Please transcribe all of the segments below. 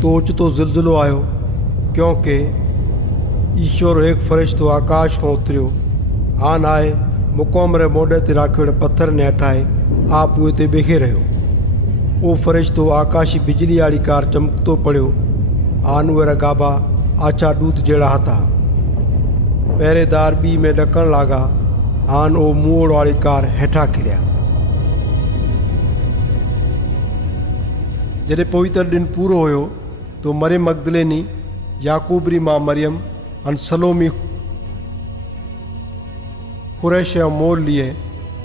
तो ओचितो ज़िलज़िलो आयो, क्योंकि ईश्वर एक फ़रिश्तो आकाश में उतरियो। आन आए मुक़ाम रे मोढे ते राखियो पत्थर ने हटाए आप उहे ते बीहे रहियो। वो फ़रिश्तो आकाशी बिजली वाली कार चमकतो पड़ियो। आन उहे गाबा आछा दूत जहिड़ा हता। पहरेदार बी में ॾकण लॻा। आन ओ मोड़ वाली कार हेठां किरिया। जॾहिं पवित्र ॾींहुं पूरो हुयो तो मरियम मगदलेनी, याकूब री मां मरियम अन सलोमी कुरैश मोल लिए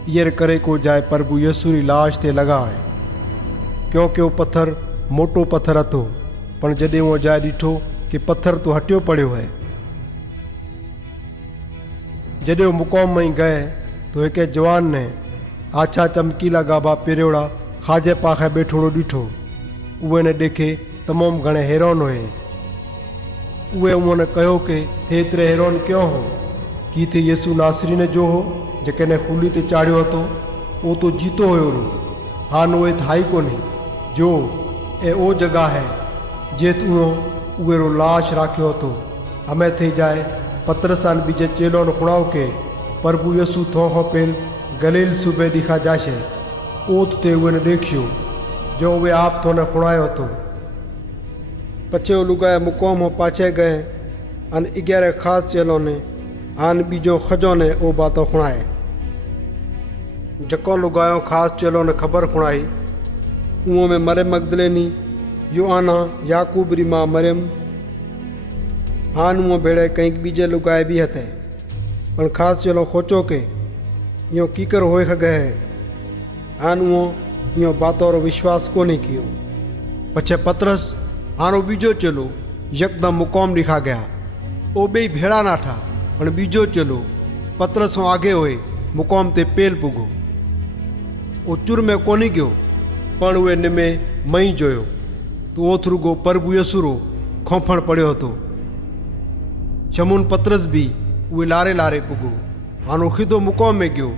ईअर करे को जाए प्रभु यसू री लाश ते लॻाए, क्योंकि वो पत्थर मोटो पत्थर हथो। पर जॾहिं उहो जाए ॾिठो कि पत्थर तो हटियो पड़ियो है। जॾहिं वो मुक़ाम में गए तो एक जवान ने आछा चमकीला गाबा पेरियोड़ा खाजे पाखे बैठोड़ो ॾिठो। उहे ने देखे तमाम घणे हैरान हुए। उहे उन्होंने कहो कि हे एतिरे हैरान क्यों हो? की थे यसू नासरी ने जो हो जंहिंखे खूली ते चाढ़ियो हतो, वो तो जीतो हुयो रो। हान उहे थाई कोन्हे जो ए ओ जगह है जेत उहे रो लाश राखियो हतो। हमें थे जाए पतरसान बीजे चेलो ने खुणाओ के प्रभु यसू थो खां पेल गलील सूबे ॾिखा जाशे। ओत ते उहे ने देखियो जो वे आप थोने खुणायो हतो। पछे वो लुगाए मुक़ाम पाछे गए अन 11 खास चेलों ने आन बीजो खजो ने ओ बातों खुणाए। जको लुगायो खास चेलों ने खबर खुणाई, उहो में मरियम मगदलेनी, योआना, याकूब री मां मरियम, हान उहो भेड़े कई बीजे लुगाए भी हथे। पर खास चेलो खोचो के यो कीकर होए खगे है। हान उहो यो बातों रो विश्वास कोनी कियो। पछे पतरस हानो बीजो चेलो यकदम मुक़ाम ॾिखा गया। ओ बे भेड़ा नाठा, पर बीजो चेलो पतरस आगे होए मुक़ाम ते पेल पुगो। ओ चुर में कोनी गयो, पण उहे निमे मई जोयो तो ओ थरुगो प्रभु यसू रो खोफण पड़ियो हतो। शमून पतरस भी उहे लारे लारे पुगो। हानो खिदो मुक़ाम में गयो।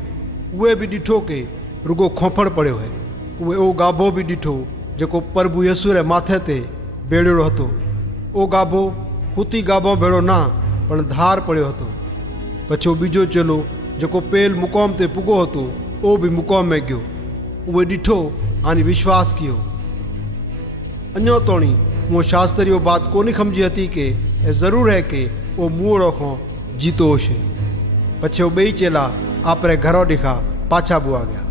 उहे भी ॾिठो के रुगो खोफण पड़ियो है। उहे ओ गाभो भी ॾिठो जेको प्रभु यसू रे माथे ते बेड़ियो हतो। ओ गाभो खुती गाभो भेड़ो ना, पर धार पड़ियो हतो। पछो बीजो चेलो जेको पेल मुक़ाम ते पुगो हतो, ओ भी मुक़ाम में गयो। उहे ॾिठो हानि विश्वास कियो। अञो तोणी वो शास्त्रियो बात कोनी खमजी हती के ज़रूर है कि वो मूड़ो खां जीतो होशे। पछे वो ॿई चेला आपरे घरों ॾिखा पाछा बुआ गया।